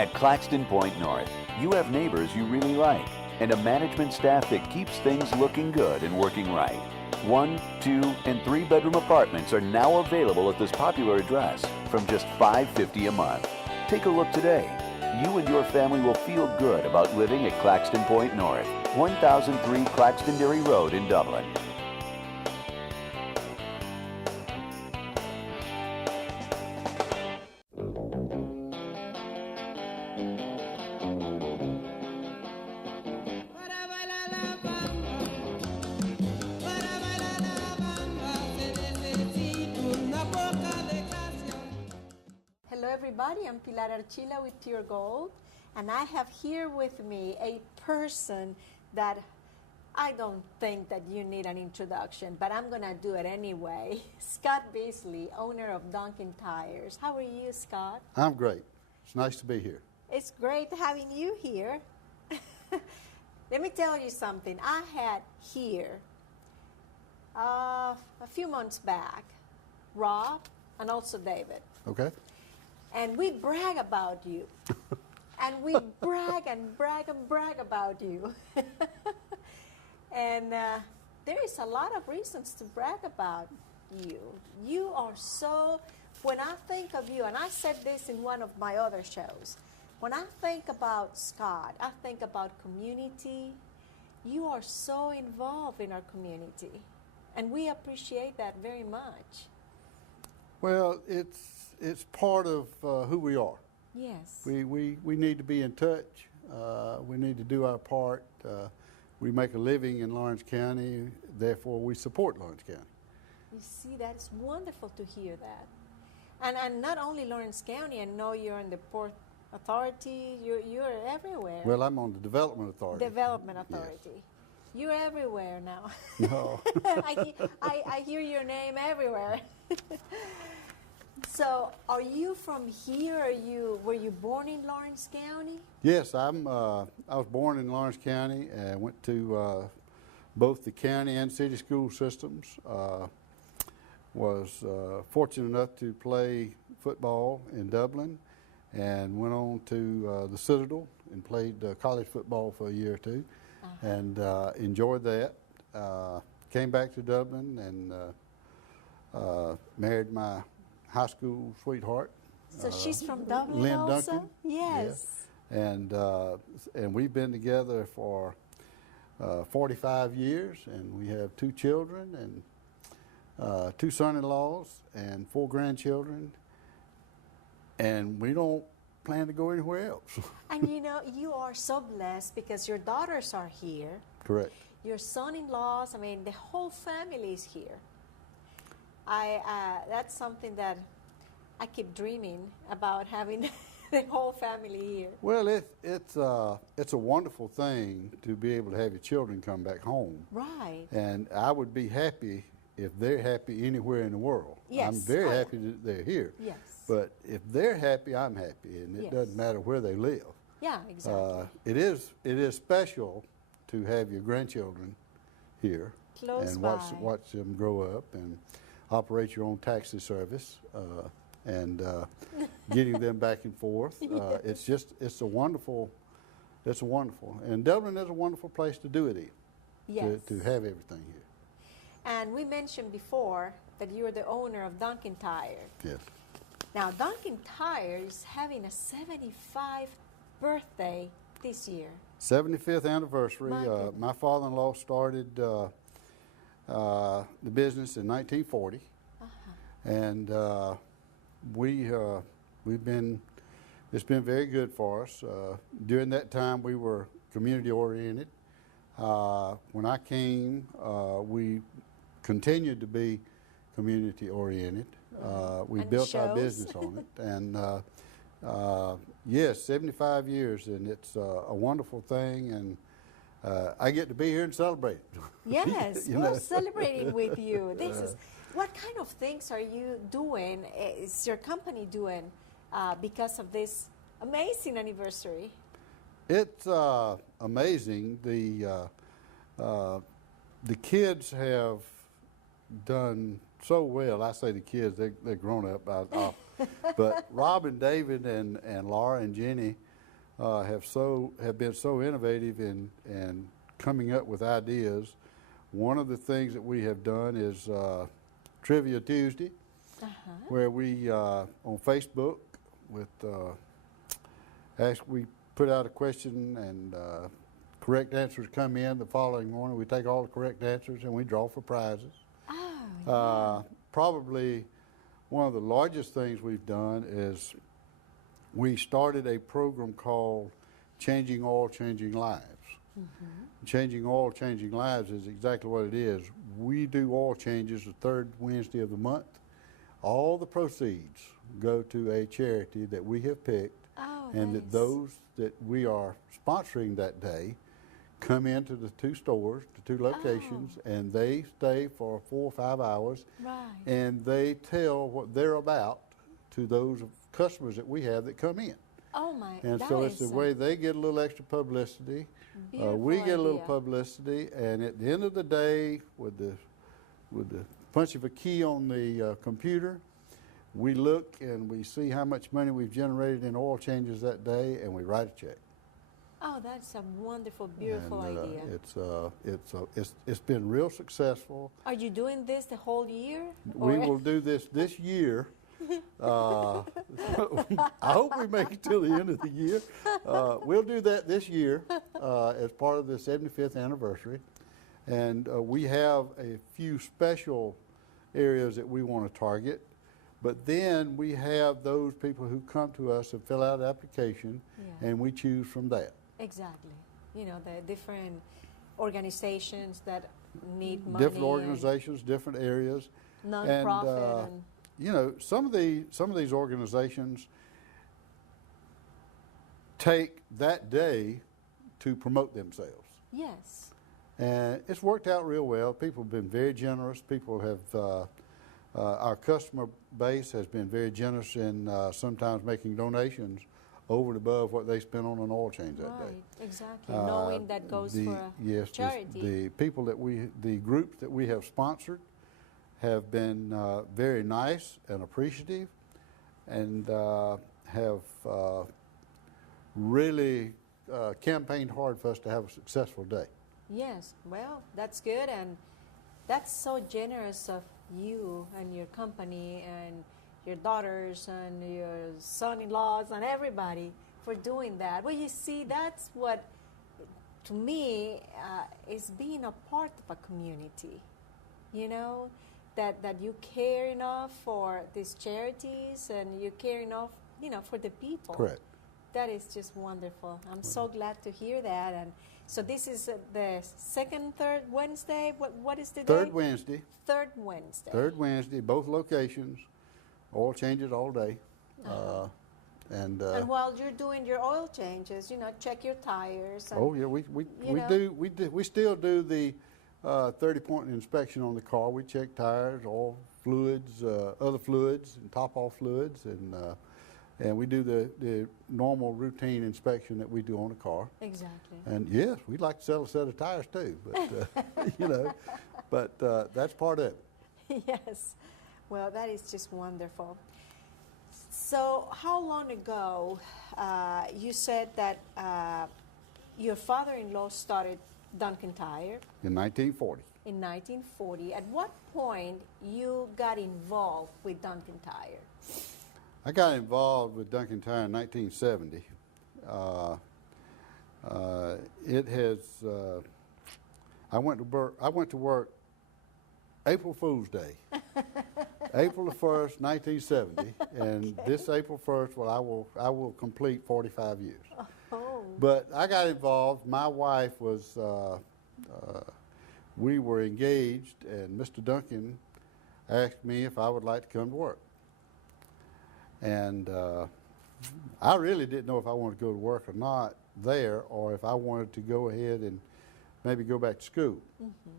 At Claxton Point North, you have neighbors you really like and a management staff that keeps things looking good and working right. 1, 2, and 3 bedroom apartments are now available at this popular address from just $550 a month. Take a look today. You and your family will feel good about living at Claxton Point North, 1003 Claxtonderry Road in Dublin. Hello everybody, I'm Pilar Archila with Pure Gold, and I have here with me a person that I don't think that you need an introduction, but I'm gonna do it anyway. Scott Beasley, owner of Duncan Tires. How are you, Scott? I'm great. It's nice to be here. It's great having you here. Let me tell you something. I had here a few months back, Rob and also David. Okay? And we brag about you. And we brag and brag and brag about you. And there is a lot of reasons to brag about you. You are so, when I think of you, and I said this in one of my other shows, when I think about Scott, I think about community. You are so involved in our community. And we appreciate that very much. Well, it's part of who we are. Yes. We need to be in touch. We need to do our part. We make a living in Lawrence County, therefore we support Lawrence County. You see, that's wonderful to hear that. And not only Lawrence County, I know you're in the Port Authority, you're everywhere. Well, I'm on the Development Authority. Development Authority. Yes. You're everywhere now. No. I hear your name everywhere. So, are you from here? Were you born in Lawrence County? Yes, I was born in Lawrence County and went to both the county and city school systems. Was fortunate enough to play football in Dublin and went on to the Citadel and played college football for a year or two and enjoyed that. Came back to Dublin and married my high school sweetheart. So she's from Dublin Lynn also? Duncan. Yes. Yeah. And we've been together for 45 years, and we have 2 children and 2 son-in-laws and 4 grandchildren, and we don't plan to go anywhere else. And you know, you are so blessed because your daughters are here. Correct. Your son-in-laws, I mean, the whole family is here. That's something that I keep dreaming about, having the whole family here. Well, it's a wonderful thing to be able to have your children come back home. Right. And I would be happy if they're happy anywhere in the world. Yes. I'm very happy that they're here. Yes. But if they're happy, I'm happy, and it Yes. doesn't matter where they live. Yeah, exactly. It is special to have your grandchildren here Close and by. watch them grow up and operate your own taxi service and getting them back and forth. It's a wonderful, and Dublin is a wonderful place to do it in. Yes. To have everything here. And we mentioned before that you're the owner of Duncan Tire. Yes. Now, Duncan Tire is having a 75th birthday this year. 75th anniversary. My goodness. My father-in-law started the business in 1940, and it's been very good for us. During that time, we were community oriented. When I came, we continued to be community oriented. We And built our shows. business on it, and yes, 75 years, and it's a wonderful thing, and I get to be here and celebrate it. Yes, You we're know. celebrating with you. This is, what kind of things are you doing, is your company doing because of this amazing anniversary? It's amazing. The kids have done so well. I say the kids, they're grown up. But Rob and David and Laura and Jenny have been so innovative in coming up with ideas. One of the things that we have done is Trivia Tuesday, where we on Facebook we put out a question and correct answers come in the following morning. We take all the correct answers and we draw for prizes. Probably one of the largest things we've done is we started a program called Changing Oil, Changing Lives. Changing Oil, Changing Lives is exactly what it is. We do oil changes the third Wednesday of the month. All the proceeds go to a charity that we have picked, and that those that we are sponsoring that day come into the two stores, the two locations, and they stay for 4 or 5 hours, and they tell what they're about to those customers that we have that come in. Oh my! And so it's the way they get a little extra publicity. We get a little publicity, and at the end of the day, with the punch of a key on the computer, we look and we see how much money we've generated in oil changes that day, and we write a check. Oh, that's a wonderful, beautiful idea. It's been real successful. Are you doing this the whole year? We will do this year. I hope we make it till the end of the year. We'll do that this year as part of the 75th anniversary. And we have a few special areas that we want to target. But then we have those people who come to us and fill out an application, and we choose from that. Exactly. You know, the different organizations that need money. Different organizations, different areas. Non-profit. And you know, some of these organizations take that day to promote themselves. Yes. And it's worked out real well. People have been very generous. People have, our customer base has been very generous in sometimes making donations over and above what they spent on an oil change that day. Right, exactly. Knowing that goes for a charity. The people the groups that we have sponsored have been very nice and appreciative, and have really campaigned hard for us to have a successful day. Yes, well, that's good, and that's so generous of you and your company and your daughters and your son-in-laws and everybody for doing that. Well, you see, that's what, to me, is being a part of a community, you know? That you care enough for these charities and you care enough, you know, for the people. Correct. That is just wonderful. I'm so glad to hear that. And so this is the second, third Wednesday. What is the Third day? Wednesday. Third Wednesday. Third Wednesday, both locations. Oil changes all day. And while you're doing your oil changes, you know, check your tires. And, oh yeah, we still do the 30-point inspection on the car. We check tires, oil, fluids, other fluids, and top-off fluids, and we do the normal routine inspection that we do on a car. Exactly. And yes, we'd like to sell a set of tires too, but you know, but that's part of it. Yes. Well, that is just wonderful. So, how long ago you said that your father-in-law started Duncan Tire? In 1940. In 1940. At what point you got involved with Duncan Tire? I got involved with Duncan Tire in 1970. It has. I went to work April Fool's Day, April the 1st, 1970, and this April 1st, well, I will complete 45 years. Oh. But I got involved. My wife was. We were engaged, and Mr. Duncan asked me if I would like to come to work. And I really didn't know if I wanted to go to work or not there, or if I wanted to go ahead and maybe go back to school. Mm-hmm.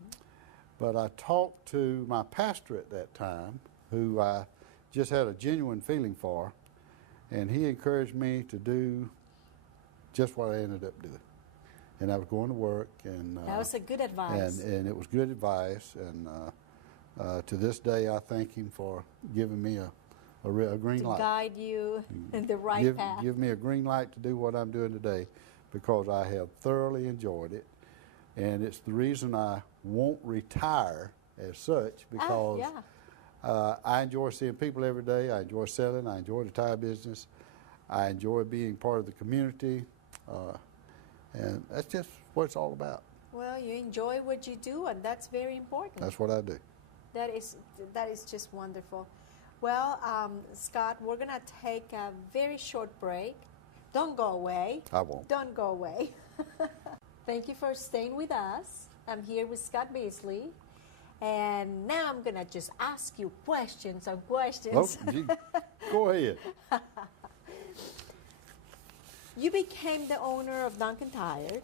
But I talked to my pastor at that time, who I just had a genuine feeling for, and he encouraged me to do just what I ended up doing. And I was going to work, and that was a good advice. And it was good advice, and to this day I thank him for giving me a green to light. guide you in the right give, path. give me a green light to do what I'm doing today, because I have thoroughly enjoyed it. And it's the reason I won't retire as such, because yeah. I enjoy seeing people every day. I enjoy selling. I enjoy the tire business. I enjoy being part of the community. And that's just what it's all about. Well, you enjoy what you do, and that's very important. That's what I do. That is just wonderful. Well, Scott, we're going to take a very short break. Don't go away. I won't. Don't go away. Thank you for staying with us. I'm here with Scott Beasley. And now I'm going to just ask you questions on questions. Oh, go ahead. You became the owner of Duncan Tire.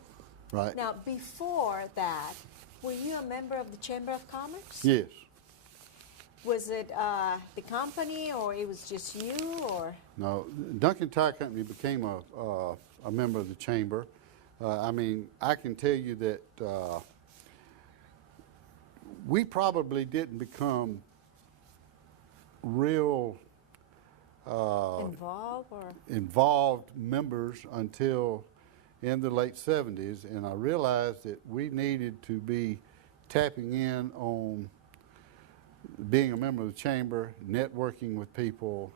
Right. Now, before that, were you a member of the Chamber of Commerce? Yes. Was it the company, or it was just you, or? No, Duncan Tire Company became a member of the chamber. I mean, I can tell you that we probably didn't become real involved members until in the late 70s, and I realized that we needed to be tapping in on being a member of the chamber, networking with people,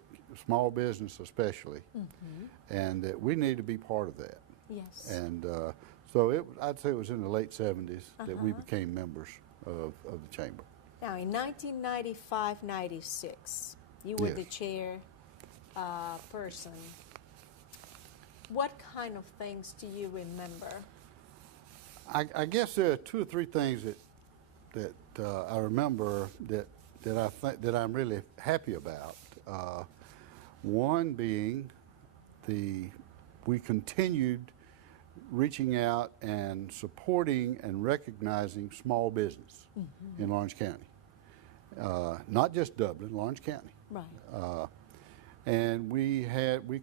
small business especially, and that we need to be part of that. Yes. And so I'd say it was in the late 70s that we became members of the chamber. Now, in 1995-96, you were Yes. the chair person. What kind of things do you remember? I guess there are two or three things that I remember that I'm really happy about. One being we continued reaching out and supporting and recognizing small business in Lawrence County. Not just Dublin, Lawrence County. Right. And we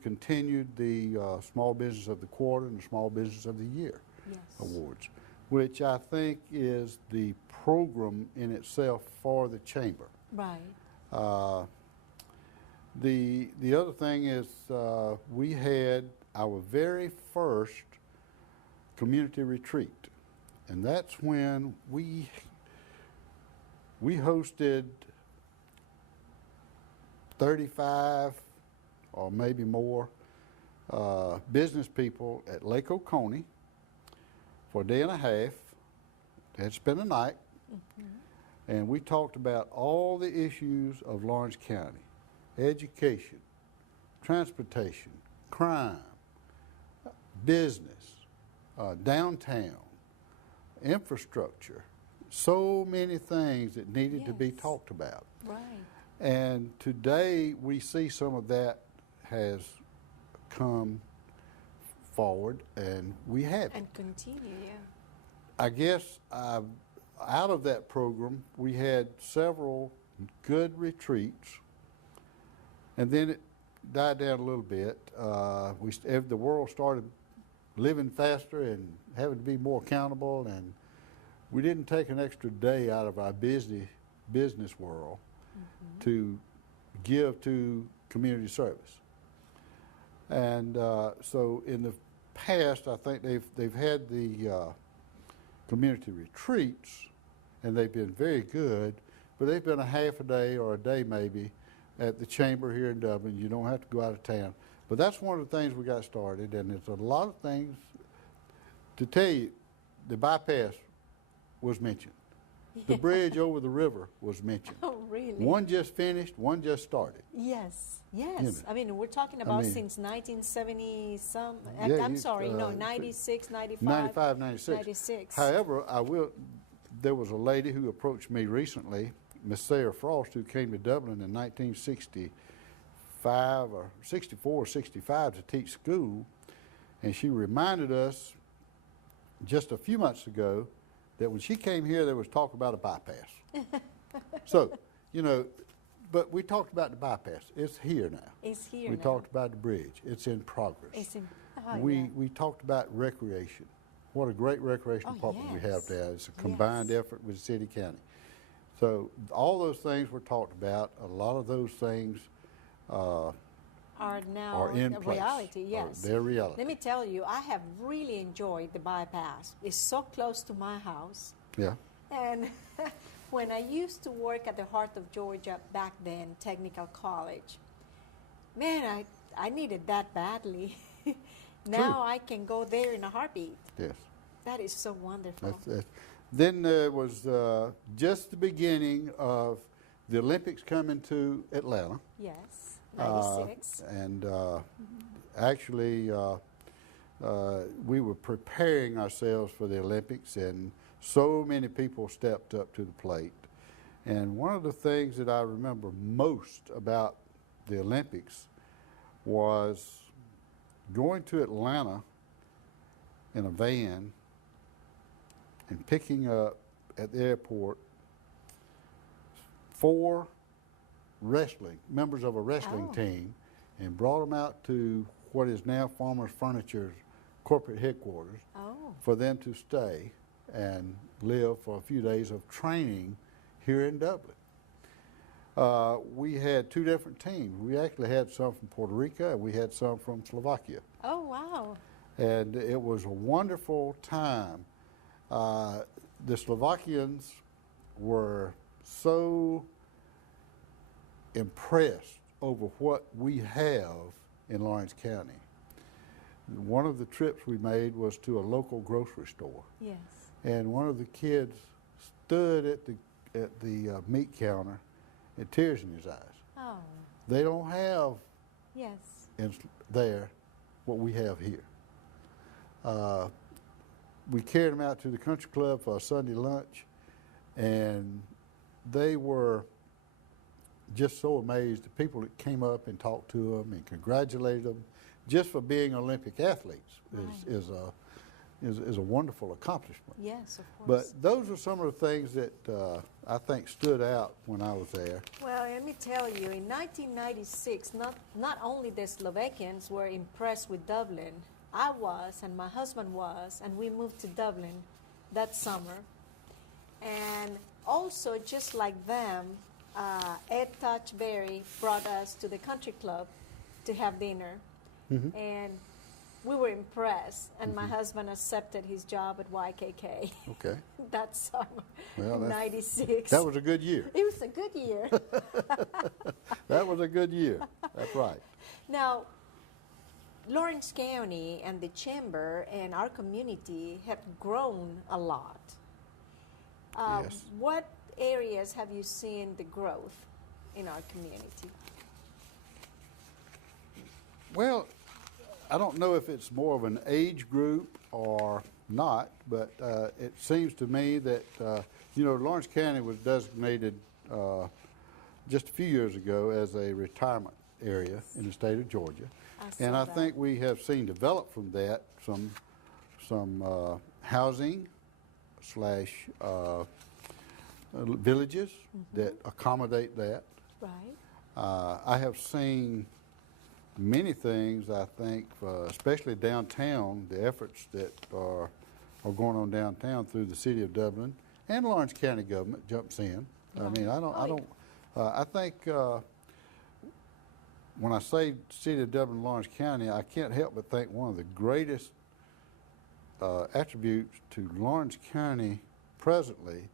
continued the Small Business of the Quarter and the Small Business of the Year awards, which I think is the program in itself for the chamber. Right. The other thing is we had our very first community retreat, and that's when we hosted 35 or maybe more business people at Lake Oconee for a day and a half. They had spent a night, and we talked about all the issues of Lawrence County: education, transportation, crime, business, downtown, infrastructure, so many things that needed to be talked about. Right. And today we see some of that has come forward, and we have it. And continue, yeah. I guess out of that program, we had several good retreats, and then it died down a little bit. The world started living faster and having to be more accountable, and we didn't take an extra day out of our busy business world to give to community service. And so in the past, I think they've had the community retreats, and they've been very good, but they've been a half a day or a day maybe at the chamber here in Dublin. You don't have to go out of town. But that's one of the things we got started, and there's a lot of things. To tell you, the bypass was mentioned. The bridge over the river was mentioned. Oh, really? One just finished, one just started. Yes, yes. You know, I mean, we're talking about since 1970 some, Yeah, I'm sorry, no, 96, 95. 96. 96. However, there was a lady who approached me recently, Miss Sarah Frost, who came to Dublin in 1965 or 64 or 65 to teach school, and she reminded us just a few months ago that when she came here, there was talk about a bypass. So, but we talked about the bypass. It's here now. It's here We now. talked about the bridge. It's in progress. It's in, We talked about recreation. What a great recreation department we have there. It's a combined effort with city county. So all those things were talked about. A lot of those things are now are in a place. reality. Yes, They're reality. Let me tell you, I have really enjoyed the bypass. It's so close to my house. Yeah. And when I used to work at the Heart of Georgia back then, Technical College, man, I needed that badly. Now I can go there in a heartbeat. Yes. That is so wonderful. Then there was just the beginning of the Olympics coming to Atlanta. Yes, 96. And actually, we were preparing ourselves for the Olympics, and so many people stepped up to the plate. And one of the things that I remember most about the Olympics was going to Atlanta in a van and picking up at the airport 4 members of a wrestling team, and brought them out to what is now Farmers Furniture's corporate headquarters for them to stay and live for a few days of training here in Dublin. We had 2 different teams. We actually had some from Puerto Rico, and we had some from Slovakia. Oh, wow. And it was a wonderful time. The Slovakians were so impressed over what we have in Lawrence County. One of the trips we made was to a local grocery store. Yes. And one of the kids stood at the meat counter and tears in his eyes. Oh, They don't have yes. there what we have here. We carried them out to the country club for a Sunday lunch, and they were just so amazed. The people that came up and talked to them and congratulated them just for being Olympic athletes is a wonderful accomplishment. Yes, of course. But those are some of the things that I think stood out when I was there. Well, let me tell you, in 1996, not only the Slovakians were impressed with Dublin, I was, and my husband was, and we moved to Dublin that summer. And also, just like them, Ed Touchberry brought us to the country club to have dinner. Mm-hmm. And we were impressed, and my husband accepted his job at YKK Okay. that summer, Well, in 96. That was a good year. It was a good year. That was a good year. That's right. Now, Lawrence County and the Chamber and our community have grown a lot. Yes. What areas have you seen the growth in our community? Well, I don't know if it's more of an age group or not, but it seems to me that, Lawrence County was designated just a few years ago as a retirement area in the state of Georgia. I think we have seen develop from that some housing / villages that accommodate that. Right. I have seen many things, I think, especially downtown, the efforts that are going on downtown through the city of Dublin, and Lawrence County government jumps in. I mean, I think when I say city of Dublin, Lawrence County, I can't help but think one of the greatest attributes to Lawrence County presently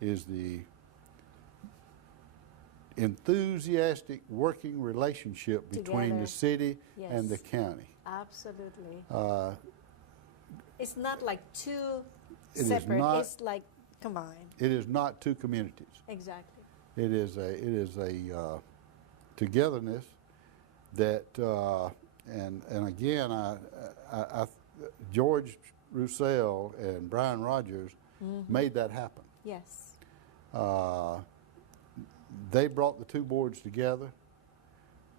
is the enthusiastic working relationship between Together. the city and the Yes. county. Absolutely. It's It's not like two It is separate, not- it's like combined. It is not 2 communities. Exactly. It is a togetherness that and again I George Roussel and Brian Rogers made that happen. Yes. They brought the 2 boards together.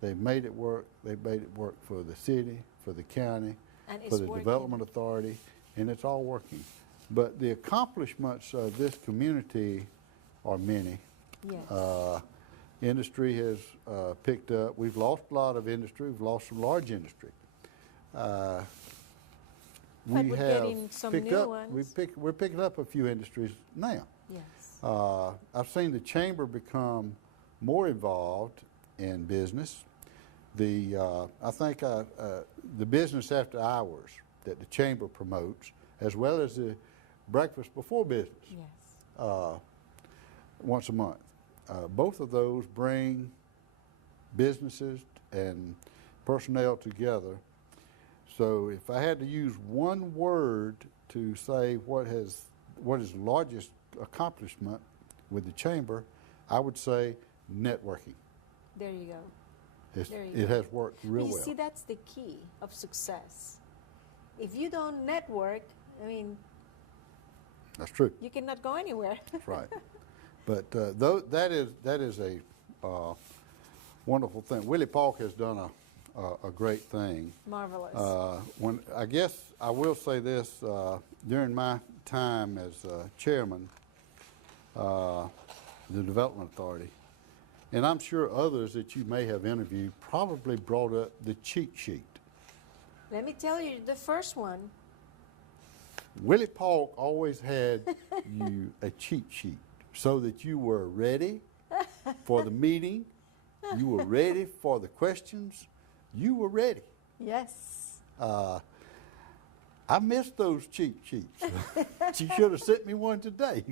They made it work. They made it work for the city, for the county, And for it's the working. Development Authority, and it's all working. But the accomplishments of this community are many. Yes. Industry has picked up. We've lost a lot of industry. We've lost some large industry. But we're getting some picked new up. ones. We're picking up a few industries now. Yes. I've seen the chamber become more involved in business. I think the business after hours that the chamber promotes, as well as the breakfast before business, Yes. once a month. Both of those bring businesses and personnel together. So if I had to use one word to say what is the largest accomplishment with the chamber, I would say networking. There you go. It has worked real You well. see, that's the key of success. If you don't network, I mean, That's true. you cannot go anywhere. That's right. But that is a wonderful thing. Willie Paulk has done a great thing. Marvelous. When I guess I will say this, during my time as chairman, the Development Authority, and I'm sure others that you may have interviewed probably brought up the cheat sheet. Let me tell you, the first one, Willie Paulk always had you a cheat sheet so that you were ready for the meeting, you were ready for the questions, you were ready. yes. I missed those cheat sheets. You should have sent me one today.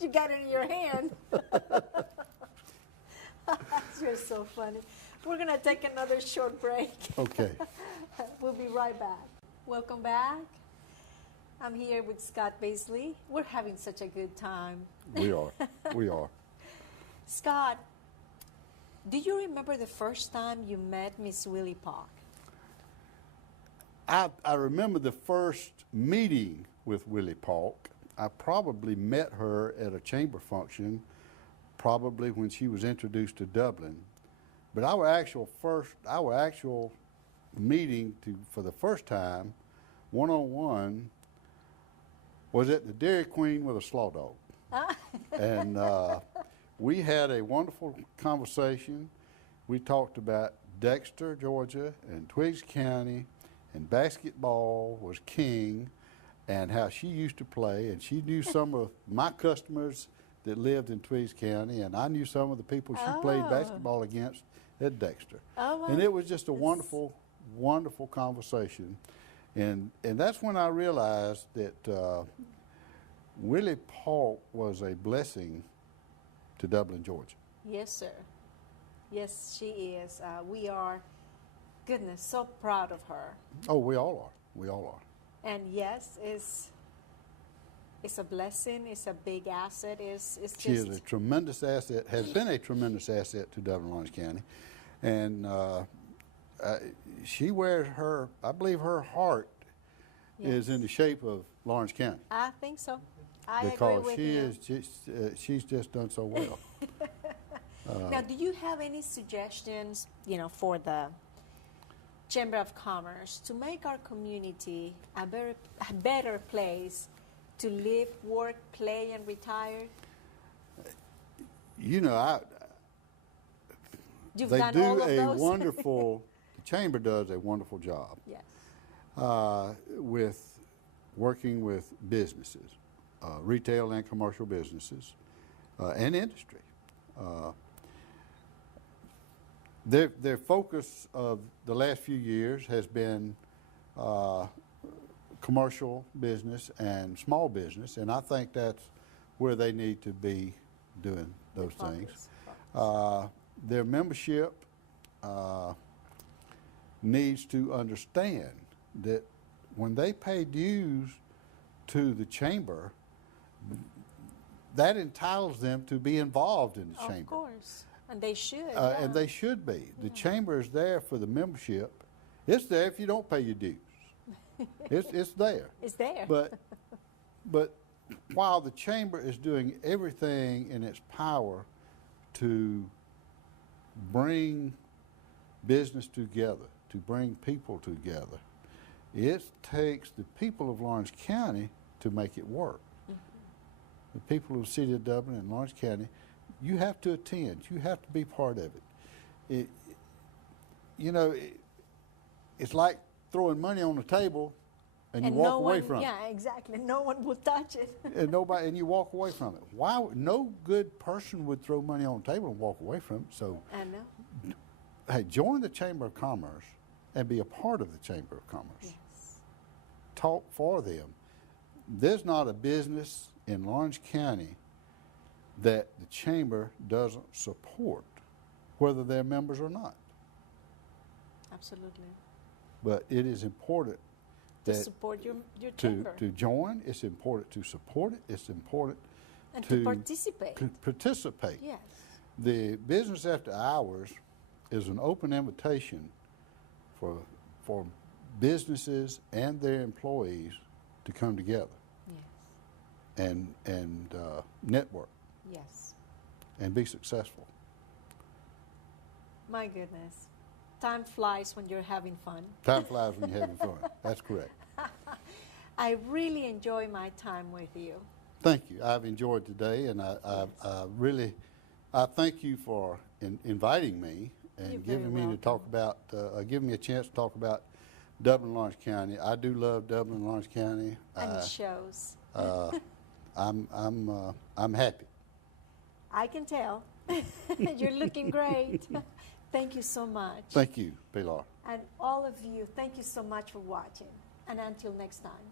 You got it in your hand. You're so funny. We're going to take another short break. Okay. We'll be right back. Welcome back. I'm here with Scott Beasley. We're having such a good time. We are. We are. Scott, do you remember the first time you met Miss Willie Paulk? I remember the first meeting with Willie Paulk. I probably met her at a chamber function, probably when she was introduced to Dublin. But our actual meeting for the first time, one-on-one, was at the Dairy Queen with a slaw dog. And we had a wonderful conversation. We talked about Dexter, Georgia, and Twiggs County, and basketball was king, and how she used to play, and she knew some of my customers that lived in Twiggs County, and I knew some of the people she played basketball against at Dexter. Oh, and it was just a wonderful, wonderful conversation. And that's when I realized that Willie Paulk was a blessing to Dublin, Georgia. yes, sir. Yes, she is. We are, goodness, so proud of her. Oh, we all are. We all are. And yes, it's a blessing. It's a big asset. It's She is a tremendous asset, has been a tremendous asset to Dublin, Lawrence County. And she wears her, I believe her heart is in the shape of Lawrence County. I think so. I agree Because with she you. is just, she's just done so well. Now, do you have any suggestions, for the Chamber of Commerce to make our community a better place to live, work, play, and retire? You know, You've they done do all of a those? wonderful, the chamber does a wonderful job Yes. with working with businesses, retail and commercial businesses, and industry. Their focus of the last few years has been commercial business and small business, and I think that's where they need to be doing those things. Their membership needs to understand that when they pay dues to the chamber, that entitles them to be involved in the chamber. Of course. And they should. And they should be. The chamber is there for the membership. It's there if you don't pay your dues. It's there. It's there. But while the chamber is doing everything in its power to bring business together, to bring people together, it takes the people of Lawrence County to make it work. The people of the city of Dublin and Lawrence County, you have to attend. You have to be part of it. It's like throwing money on the table and you walk away from it. Yeah, exactly. No one will touch it. And you walk away from it. Why? No good person would throw money on the table and walk away from it. So I know. hey, join the Chamber of Commerce and be a part of the Chamber of Commerce. Yes. Talk for them. There's not a business in Lawrence County that the Chamber doesn't support, whether they're members or not. Absolutely. But it is important To that support your chamber. to join, it's important to support it, it's important And to participate. participate. Yes. The Business After Hours is an open invitation for businesses and their employees to come together Yes. and network Yes. and be successful. My goodness. Time flies when you're having fun. Time flies when you're having fun. That's correct. I really enjoy my time with you. Thank you. I've enjoyed today, and I really thank you for inviting me and You're very giving me to welcome. talk about, giving me a chance to talk about Dublin, Lawrence County. I do love Dublin, Lawrence County. And it shows. I'm happy. I can tell. You're looking great. Thank you so much. Thank you, Pilar. And all of you, thank you so much for watching. And until next time.